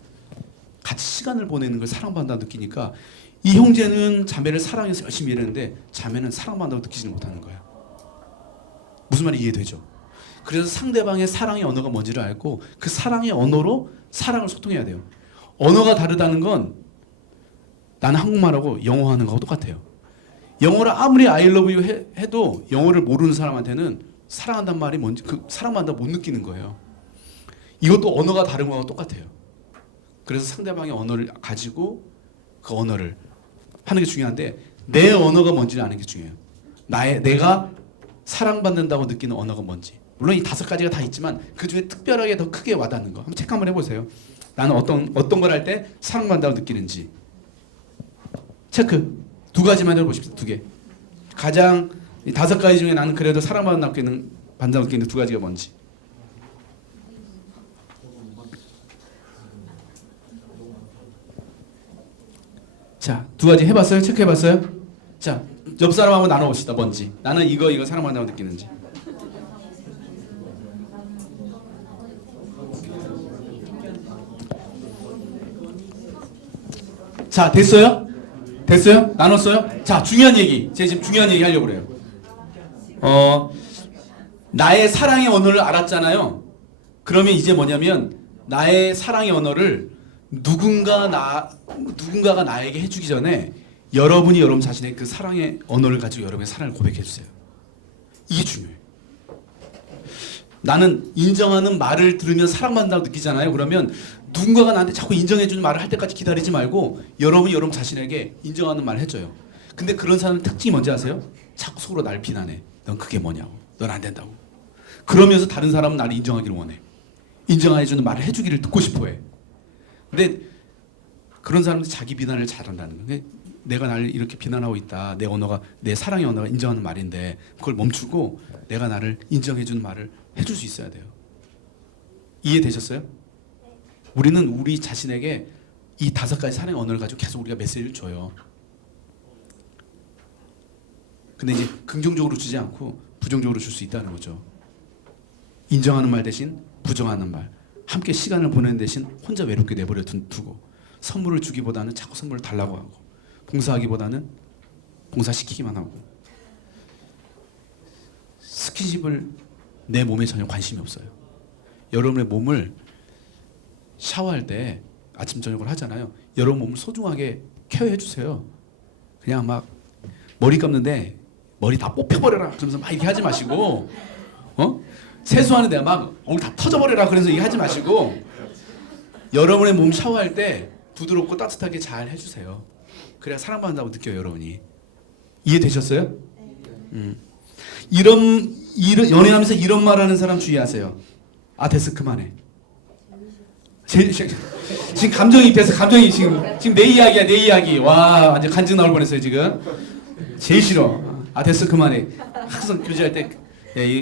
같이 시간을 보내는 걸 사랑받는다고 느끼니까 이 형제는 자매를 사랑해서 열심히 일했는데 자매는 사랑받는다고 느끼지 못하는 거예요. 무슨 말이 이해되죠? 그래서 상대방의 사랑의 언어가 뭔지를 알고 그 사랑의 언어로 사랑을 소통해야 돼요. 언어가 다르다는 건 나는 한국말하고 영어 하는 거하고 똑같아요. 영어를 아무리 I love you 해도 영어를 모르는 사람한테는 사랑한다는 말이 뭔지 사랑받는다고 못 느끼는 거예요. 이것도 언어가 다른 거하고 똑같아요. 그래서 상대방의 언어를 가지고 그 언어를 하는 게 중요한데 내 언어가 뭔지를 아는 게 중요해요. 내가 사랑받는다고 느끼는 언어가 뭔지. 물론 이 5가지가 다 있지만 그 중에 특별하게 더 크게 와닿는 거 한번 체크 한번 해보세요. 나는 어떤 걸 할 때 사랑받는다고 느끼는지 체크. 2가지만 해보십시오. 2개. 가장 이 5가지 중에 나는 그래도 사랑받는다고 느끼는 2가지가 뭔지. 자, 2가지 해봤어요? 체크해봤어요? 자, 옆 사람하고 나눠봅시다. 뭔지. 나는 이거 사랑받는다고 느끼는지. 자, 됐어요? 됐어요? 나눴어요? 자, 중요한 얘기. 제가 지금 중요한 얘기 하려고 그래요. 나의 사랑의 언어를 알았잖아요. 그러면 이제 뭐냐면 나의 사랑의 언어를 누군가가 나에게 해주기 전에 여러분이 여러분 자신의 그 사랑의 언어를 가지고 여러분의 사랑을 고백해 주세요. 이게 중요해요. 나는 인정하는 말을 들으면 사랑받는다고 느끼잖아요. 그러면 누군가가 나한테 자꾸 인정해주는 말을 할 때까지 기다리지 말고 여러분이 여러분 자신에게 인정하는 말을 해줘요. 근데 그런 사람의 특징이 뭔지 아세요? 자꾸 속으로 날 비난해. 넌 그게 뭐냐고. 넌 안 된다고. 그러면서 다른 사람은 나를 인정하기를 원해. 인정해주는 말을 해주기를 듣고 싶어해. 근데 그런 사람들이 자기 비난을 잘한다는 거예요. 내가 나를 이렇게 비난하고 있다. 내 언어가, 내 사랑의 언어가 인정하는 말인데 그걸 멈추고 내가 나를 인정해주는 말을 해줄 수 있어야 돼요. 이해되셨어요? 우리는 우리 자신에게 이 5가지 사랑의 언어를 가지고 계속 우리가 메시지를 줘요. 근데 이제 긍정적으로 주지 않고 부정적으로 줄 수 있다는 거죠. 인정하는 말 대신 부정하는 말, 함께 시간을 보내는 대신 혼자 외롭게 내버려 두고, 선물을 주기보다는 자꾸 선물을 달라고 하고, 봉사하기보다는 봉사시키기만 하고, 스킨십을 내 몸에 전혀 관심이 없어요. 여러분의 몸을 샤워할 때 아침 저녁을 하잖아요. 여러분 몸을 소중하게 케어해 주세요. 그냥 막 머리 감는데 머리 다 뽑혀버려라 그러면서 막 이렇게 하지 마시고, 세수하는데 막 얼굴 다 터져버려라 그래서 이렇게 하지 마시고, 여러분의 몸 샤워할 때 부드럽고 따뜻하게 잘 해주세요. 그래야 사랑받는다고 느껴요. 여러분이. 이해되셨어요? 이런 연애하면서 이런 말하는 사람 주의하세요. 아, 됐어, 그만해. 지금 감정이입돼서 감정이 지금 내 이야기야, 내 이야기. 와, 완전 간증 나올 뻔했어요 지금. 제일 싫어. 아, 됐어, 그만해. 항상 교제할 때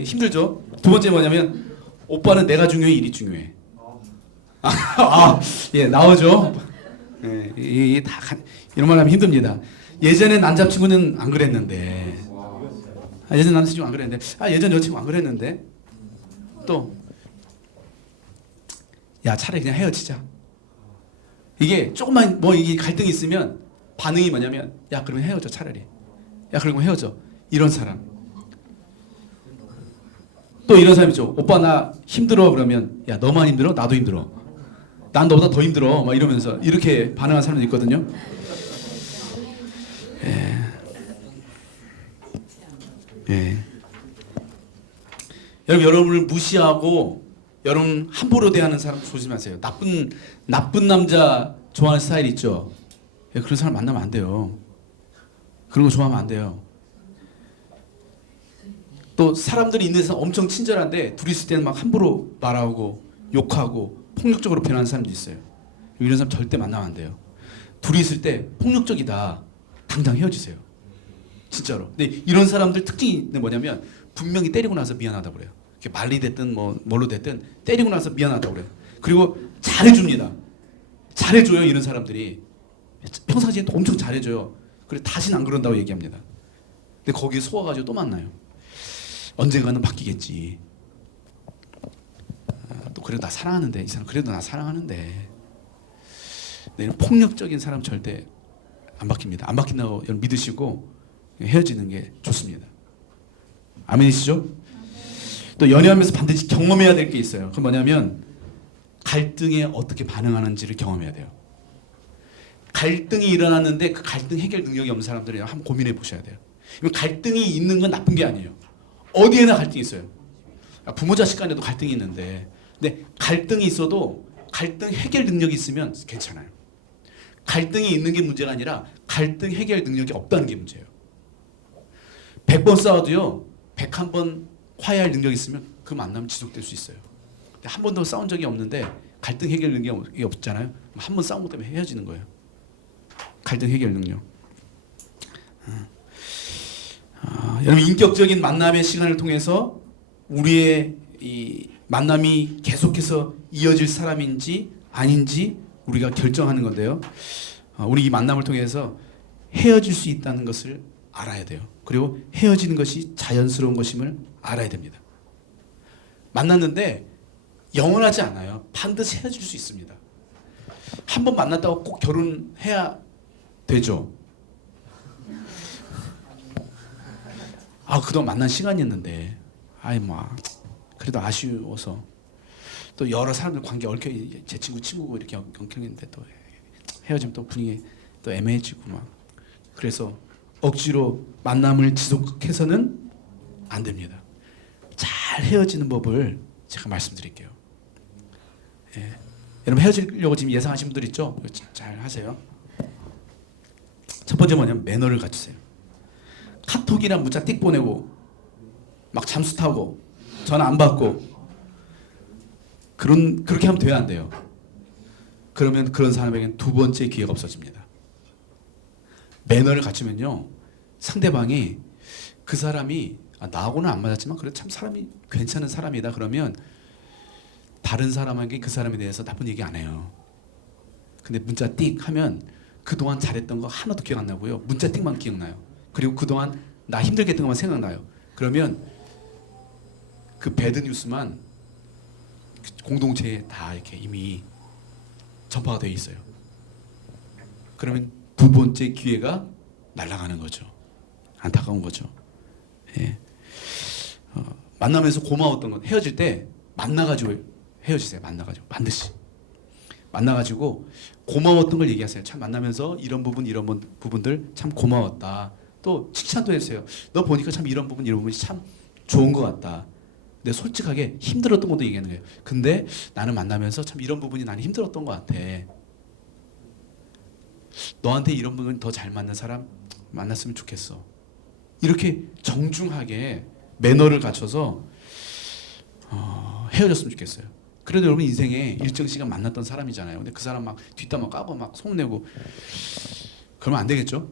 힘들죠. 2번째 뭐냐면 오빠는 내가 중요해, 일이 중요해. 예, 나오죠. 예, 이런 말 하면 힘듭니다. 예전에 남자친구는 안 그랬는데, 예전 남자친구 안 그랬는데, 예전 여자친구 안 그랬는데, 또, 야, 차라리 그냥 헤어지자. 이게 조금만 이게 갈등이 있으면 반응이 뭐냐면, 야, 그러면 헤어져, 차라리. 야, 그러면 헤어져. 이런 사람. 또 이런 사람 있죠. 오빠 나 힘들어 그러면, 야, 너만 힘들어? 나도 힘들어. 난 너보다 더 힘들어. 막 이러면서 이렇게 반응하는 사람도 있거든요. 예. 예. 여러분을 무시하고 여러분 함부로 대하는 사람 조심하세요. 나쁜 남자 좋아하는 스타일 있죠. 예, 그런 사람 만나면 안 돼요. 그런 거 좋아하면 안 돼요. 또 사람들이 있는 데서 엄청 친절한데 둘이 있을 때는 막 함부로 말하고 욕하고 폭력적으로 변하는 사람도 있어요. 이런 사람 절대 만나면 안 돼요. 둘이 있을 때 폭력적이다. 당장 헤어지세요. 진짜로. 근데 이런 사람들 특징이 뭐냐면 분명히 때리고 나서 미안하다고 그래요. 말이 됐든 뭘로 됐든 때리고 나서 미안하다고 그래요. 그리고 잘해줍니다. 잘해줘요. 이런 사람들이 평상시에 또 엄청 잘해줘요. 그래 다시는 안 그런다고 얘기합니다. 근데 거기에 속아가지고 또 만나요. 언젠가는 바뀌겠지. 또 그래도 나 사랑하는데 이 사람 그래도 나 사랑하는데. 내는 폭력적인 사람 절대 안 바뀝니다. 안 바뀐다고 여러분 믿으시고 헤어지는 게 좋습니다. 아멘이시죠? 또 연애하면서 반드시 경험해야 될 게 있어요. 그건 뭐냐면 갈등에 어떻게 반응하는지를 경험해야 돼요. 갈등이 일어났는데 그 갈등 해결 능력이 없는 사람들이 한번 고민해 보셔야 돼요. 갈등이 있는 건 나쁜 게 아니에요. 어디에나 갈등이 있어요. 부모 자식 간에도 갈등이 있는데, 근데 갈등이 있어도 갈등 해결 능력이 있으면 괜찮아요. 갈등이 있는 게 문제가 아니라 갈등 해결 능력이 없다는 게 문제예요. 100번 싸워도요 101번 화해할 능력이 있으면 그 만남은 지속될 수 있어요. 근데 한 번도 싸운 적이 없는데 갈등 해결 능력이 없잖아요. 한 번 싸운 것 때문에 헤어지는 거예요. 갈등 해결 능력. 여러분 인격적인 만남의 시간을 통해서 우리의 이 만남이 계속해서 이어질 사람인지 아닌지 우리가 결정하는 건데요. 우리 이 만남을 통해서 헤어질 수 있다는 것을 알아야 돼요. 그리고 헤어지는 것이 자연스러운 것임을 알아야 됩니다. 만났는데 영원하지 않아요. 반드시 헤어질 수 있습니다. 한 번 만났다고 꼭 결혼해야 되죠. 그동안 만난 시간이었는데 그래도 아쉬워서 또 여러 사람들 관계 얽혀 제 친구고 이렇게 엉켜있는데 또 헤어지면 또 분위기 또 애매해지고 막 그래서 억지로 만남을 지속해서는 안 됩니다. 잘 헤어지는 법을 제가 말씀드릴게요. 예. 여러분 헤어지려고 지금 예상하신 분들 있죠? 잘 하세요. 첫 번째 뭐냐면 매너를 갖추세요. 카톡이나 문자 띡 보내고 막 잠수 타고 전화 안 받고 그렇게 하면 돼야 안 돼요. 그러면 그런 사람에게는 두 번째 기회가 없어집니다. 매너를 갖추면요 상대방이 그 사람이 나하고는 안 맞았지만 그래도 참 사람이 괜찮은 사람이다 그러면 다른 사람에게 그 사람에 대해서 나쁜 얘기 안 해요. 근데 문자 띡 하면 그동안 잘했던 거 하나도 기억 안 나고요. 문자 띡만 기억나요. 그리고 그동안 나 힘들게 했던 것만 생각나요. 그러면 그 배드 뉴스만 공동체에 다 이렇게 이미 전파가 되어 있어요. 그러면 두 번째 기회가 날아가는 거죠. 안타까운 거죠. 예. 만나면서 고마웠던 건 헤어질 때 만나가지고 헤어지세요. 만나가지고 반드시 만나가지고 고마웠던 걸 얘기하세요. 참 만나면서 이런 부분들 참 고마웠다. 또 칭찬도 해주세요. 너 보니까 참 이런 부분이 참 좋은 것 같다. 근데 솔직하게 힘들었던 것도 얘기하는 거예요. 근데 나는 만나면서 참 이런 부분이 나는 힘들었던 것 같아. 너한테 이런 부분 더 잘 맞는 사람 만났으면 좋겠어. 이렇게 정중하게 매너를 갖춰서 헤어졌으면 좋겠어요. 그래도 여러분 인생에 일정 시간 만났던 사람이잖아요. 근데 그 사람 막 뒷담 막 까고 막 소문내고 그러면 안 되겠죠?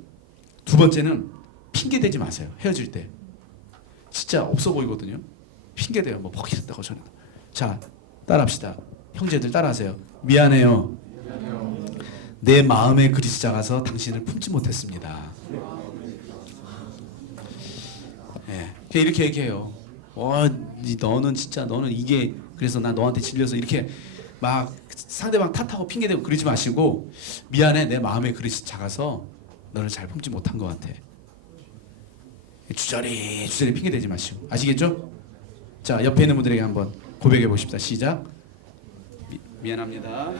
두 번째는 핑계 대지 마세요. 헤어질 때 진짜 없어 보이거든요. 핑계 대요. 뭐 이랬다고 저는. 자 따라합시다. 형제들 따라하세요. 미안해요. 내 마음의 그릇이 작아서 당신을 품지 못했습니다. 예, 이렇게 얘기해요. 너는 이게 그래서 나 너한테 질려서 이렇게 막 상대방 탓하고 핑계대고 그러지 마시고 미안해 내 마음의 그릇이 작아서 너를 잘 품지 못한 것 같아. 주저리 핑계대지 마시고 아시겠죠? 자 옆에 있는 분들에게 한번 고백해 보십시다. 시작. 미안합니다.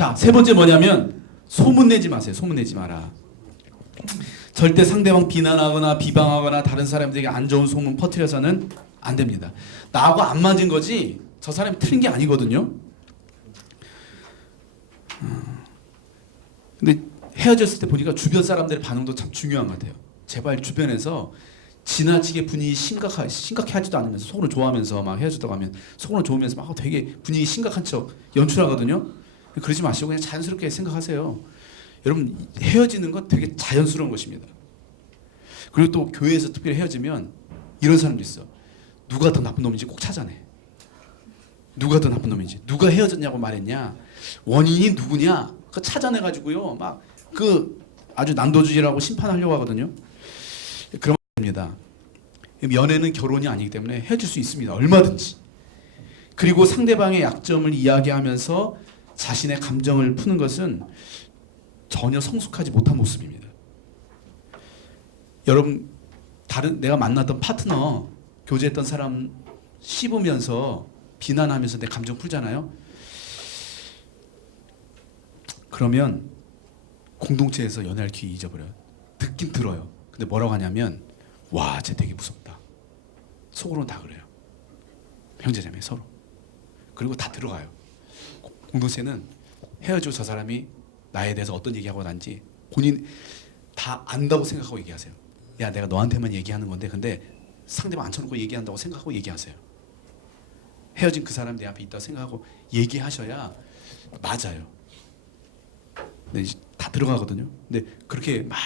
자, 세 번째 뭐냐면 소문내지 마세요. 소문내지 마라. 절대 상대방 비난하거나 비방하거나 다른 사람들에게 안 좋은 소문 퍼뜨려서는 안 됩니다. 나하고 안 맞은 거지 저 사람이 틀린 게 아니거든요. 근데 헤어졌을 때 보니까 주변 사람들의 반응도 참 중요한 것 같아요. 제발 주변에서 지나치게 분위기 심각해 하지도 않으면서 속으로 좋아하면서 막 헤어졌다고 하면 속으로 좋으면서 막 되게 분위기 심각한 척 연출하거든요. 그러지 마시고 그냥 자연스럽게 생각하세요. 여러분 헤어지는 건 되게 자연스러운 것입니다. 그리고 또 교회에서 특별히 헤어지면 이런 사람도 있어. 누가 더 나쁜 놈인지 꼭 찾아내. 누가 더 나쁜 놈인지. 누가 헤어졌냐고 말했냐. 원인이 누구냐. 그 찾아내가지고요. 막 그 아주 난도질하고 심판하려고 하거든요. 그런 겁니다. 연애는 결혼이 아니기 때문에 헤어질 수 있습니다. 얼마든지. 그리고 상대방의 약점을 이야기하면서 자신의 감정을 푸는 것은 전혀 성숙하지 못한 모습입니다. 여러분 다른 내가 만났던 파트너 교제했던 사람 씹으면서 비난하면서 내 감정 풀잖아요. 그러면 공동체에서 연애할 기회 잊어버려요. 듣긴 들어요. 근데 뭐라고 하냐면 와, 쟤 되게 무섭다. 속으로는 다 그래요. 형제자매 서로. 그리고 다 들어가요. 공동체는 헤어지고 저 사람이 나에 대해서 어떤 얘기하고 난지 본인 다 안다고 생각하고 얘기하세요. 야, 내가 너한테만 얘기하는 건데 근데 상대방 앉혀놓고 얘기한다고 생각하고 얘기하세요. 헤어진 그 사람 내 앞에 있다고 생각하고 얘기하셔야 맞아요. 근데 다 들어가거든요. 근데 그렇게 막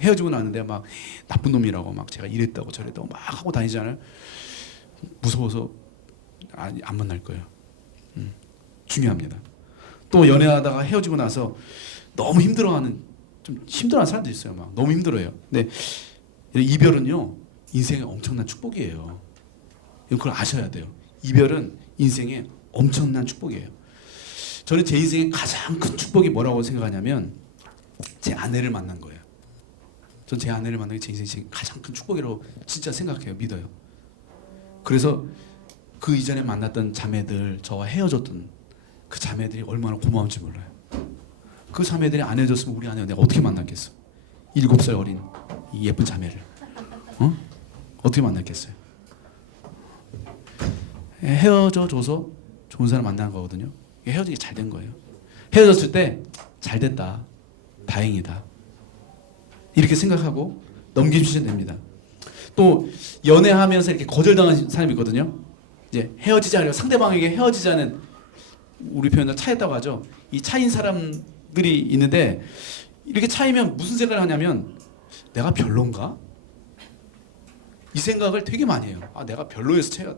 헤어지고 나는데 막 나쁜 놈이라고 막 제가 이랬다고 저랬다고 막 하고 다니잖아요. 무서워서 안 만날 거예요. 중요합니다. 또 연애하다가 헤어지고 나서 너무 힘들어하는 좀 힘들어하는 사람도 있어요. 막 너무 힘들어요. 근데 이별은요 인생의 엄청난 축복이에요. 그걸 아셔야 돼요. 이별은 인생의 엄청난 축복이에요. 저는 제 인생의 가장 큰 축복이 뭐라고 생각하냐면 제 아내를 만난 거예요. 전 제 아내를 만난 게 제 인생의 가장 큰 축복이라고 진짜 생각해요. 믿어요. 그래서 그 이전에 만났던 자매들, 저와 헤어졌던 그 자매들이 얼마나 고마운지 몰라요. 그 자매들이 안 헤어졌으면 우리 아내가 내가 어떻게 만났겠어. 7살 어린 이 예쁜 자매를 어떻게 만났겠어요. 헤어져줘서 좋은 사람 만나는 거거든요. 헤어지기 잘 된 거예요. 헤어졌을 때 잘 됐다, 다행이다 이렇게 생각하고 넘기시면 됩니다. 또 연애하면서 이렇게 거절당한 사람이 있거든요. 이제 헤어지자 그래요. 상대방에게 헤어지자는 우리 표현으로 차였다고 하죠. 이 차인 사람들이 있는데 이렇게 차이면 무슨 생각을 하냐면 내가 별론가? 이 생각을 되게 많이 해요. 아, 내가 별로여서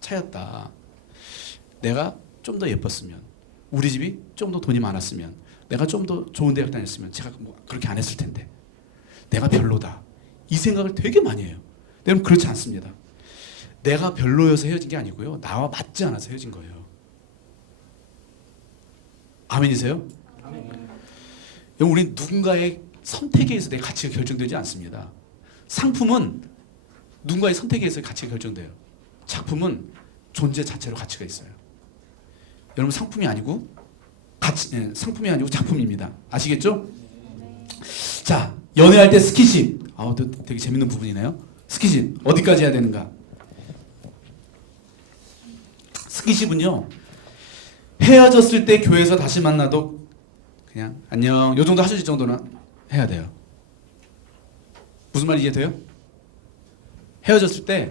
차였다. 내가 좀 더 예뻤으면, 우리 집이 좀 더 돈이 많았으면, 내가 좀 더 좋은 대학 다녔으면 제가 뭐 그렇게 안 했을 텐데 내가 별로다. 이 생각을 되게 많이 해요. 여러분 그렇지 않습니다. 내가 별로여서 헤어진 게 아니고요. 나와 맞지 않아서 헤어진 거예요. 아멘이세요? 아멘. 우리는 누군가의 선택에 의해서 내 가치가 결정되지 않습니다. 상품은 누군가의 선택에 의해서 가치가 결정돼요. 작품은 존재 자체로 가치가 있어요. 여러분 상품이 아니고 상품이 아니고 작품입니다. 아시겠죠? 자, 연애할 때 스킨십. 되게 재밌는 부분이네요. 스킨십 어디까지 해야 되는가? 스킨십은요. 헤어졌을 때 교회에서 다시 만나도 그냥 안녕 요 정도 하실 정도는 해야 돼요. 무슨 말인지 이해돼요? 헤어졌을 때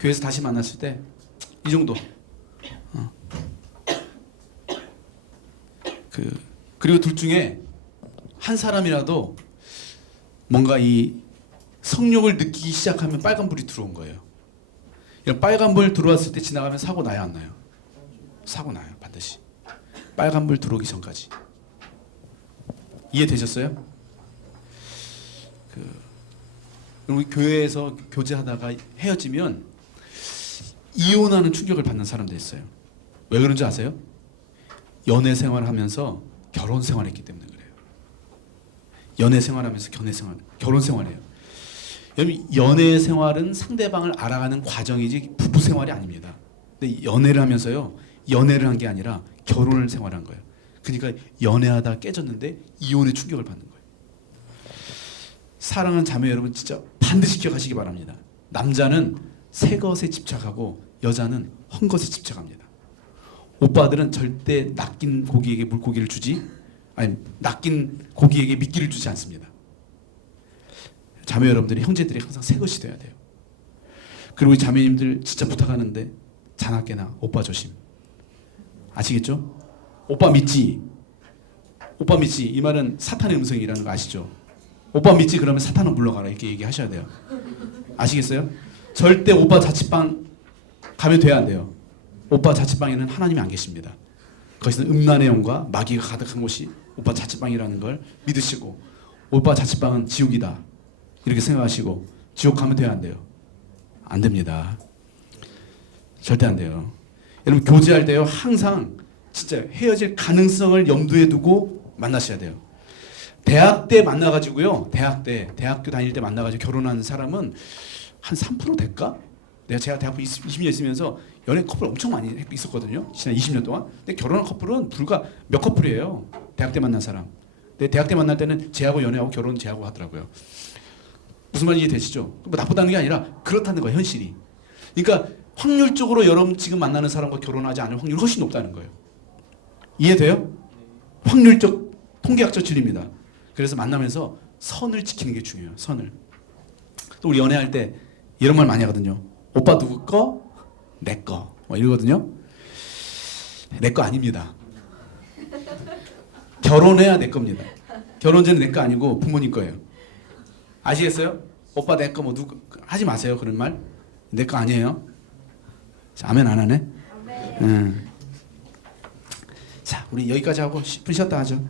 교회에서 다시 만났을 때 이 정도. 그리고 둘 중에 한 사람이라도 뭔가 이 성욕을 느끼기 시작하면 빨간불이 들어온 거예요. 빨간불 들어왔을 때 지나가면 사고 나요, 안 나요? 사고 나요, 반드시. 빨간불 들어오기 전까지. 이해되셨어요? 우리 교회에서 교제하다가 헤어지면 이혼하는 충격을 받는 사람도 있어요. 왜 그런지 아세요? 연애 생활하면서 결혼 생활했기 때문에 그래요. 연애 생활하면서 결혼 생활해요. 여러분 연애 생활은 상대방을 알아가는 과정이지 부부 생활이 아닙니다. 근데 연애를 하면서요. 연애를 한 게 아니라 결혼을 생활한 거예요. 그러니까 연애하다 깨졌는데 이혼의 충격을 받는 거예요. 사랑하는 자매 여러분, 진짜 반드시 기억하시기 바랍니다. 남자는 새 것에 집착하고 여자는 헌 것에 집착합니다. 오빠들은 절대 낚인 고기에게 물고기를 주지, 아니 낚인 고기에게 미끼를 주지 않습니다. 자매 여러분들이, 형제들이 항상 새 것이 돼야 돼요. 그리고 우리 자매님들 진짜 부탁하는데, 자나깨나 오빠 조심. 아시겠죠? 오빠 믿지? 오빠 믿지? 이 말은 사탄의 음성이라는 거 아시죠? 오빠 믿지? 그러면 사탄은 물러가라, 이렇게 얘기하셔야 돼요. 아시겠어요? 절대 오빠 자취방 가면 돼야 안 돼요. 오빠 자취방에는 하나님이 안 계십니다. 거기서는 음란의 영과 마귀가 가득한 곳이 오빠 자취방이라는 걸 믿으시고, 오빠 자취방은 지옥이다 이렇게 생각하시고 지옥 가면 돼야 안 돼요? 안 됩니다. 절대 안 돼요. 여러분, 교제할 때요, 항상 진짜 헤어질 가능성을 염두에 두고 만나셔야 돼요. 대학 때 만나가지고요, 대학교 다닐 때 만나가지고 결혼하는 사람은 한 3% 될까? 제가 대학교 20년 있으면서 연애 커플 엄청 많이 있었거든요. 지난 20년 동안. 근데 결혼한 커플은 불과 몇 커플이에요. 대학 때 만난 사람. 근데 대학 때 만날 때는 쟤하고 연애하고 결혼 쟤하고 하더라고요. 무슨 말인지 되시죠? 뭐 나쁘다는 게 아니라 그렇다는 거예요, 현실이. 그러니까 확률적으로 여러분 지금 만나는 사람과 결혼하지 않을 확률이 훨씬 높다는 거예요. 이해돼요? 확률적, 통계학적 진리입니다. 그래서 만나면서 선을 지키는 게 중요해요. 선을. 또 우리 연애할 때 이런 말 많이 하거든요. 오빠 누구 거? 내 거. 뭐 이러거든요. 내 거 아닙니다. 결혼해야 내 겁니다. 결혼 전에 내 거 아니고 부모님 거예요. 아시겠어요? 오빠 내 거 뭐 누구 하지 마세요. 그런 말. 내 거 아니에요. 자, 아멘 안 하네? 자, 우리 여기까지 하고 10분 쉬었다 하죠.